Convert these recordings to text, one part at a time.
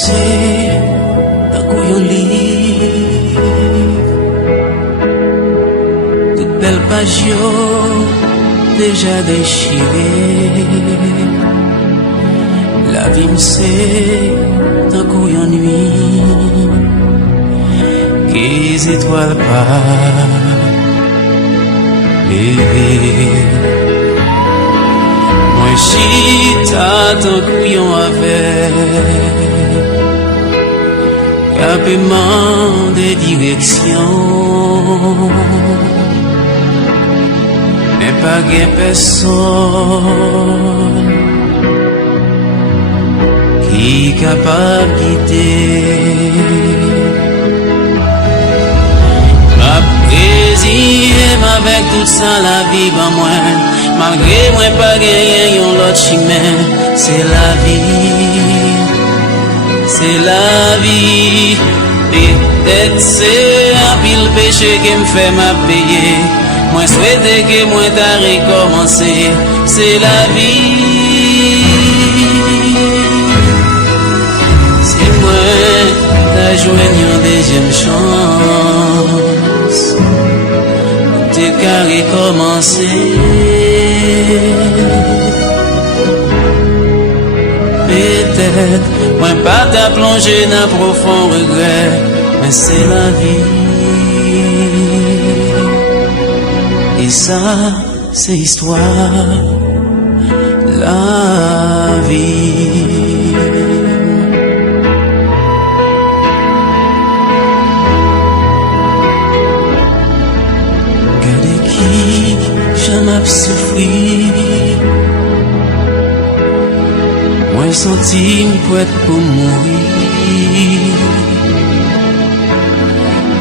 c'est d'un couillon livre, toute belle page déjà déchirée. La vie c'est d'un couillon nuit, les étoiles pas levées. Moi chita d'un couillon avec capement des directions, mais pas gain personne qui capable quitter. Ma plaisir avec tout ça la vie ba moi, malgré moi pas gagner yon l'autre chemin. C'est la vie, c'est la vie. Peut-être c'est un pile péché qui me fait m'a payer. Moi souhaite que moi t'a recommencé. C'est la vie. C'est moi t'a joué une deuxième chance. T'es qu'à recommencer. Peut-être moi pas t'a plongé dans profond regret, mais c'est la vie. Et ça, c'est histoire, la vie. Gardez qui jamais souffrir. Moi senti pour être pour mourir.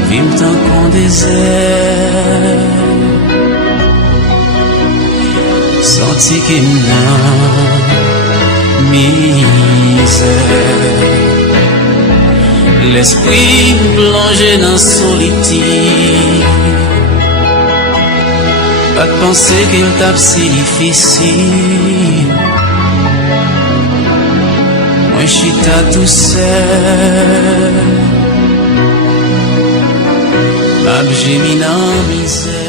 Vivre tant qu'on désert. Senti qu'il n'a misère. L'esprit plongé dans solitude. Pas de penser qu'il tape si difficile. Moi chita tout seul. J'ai mis dans misère.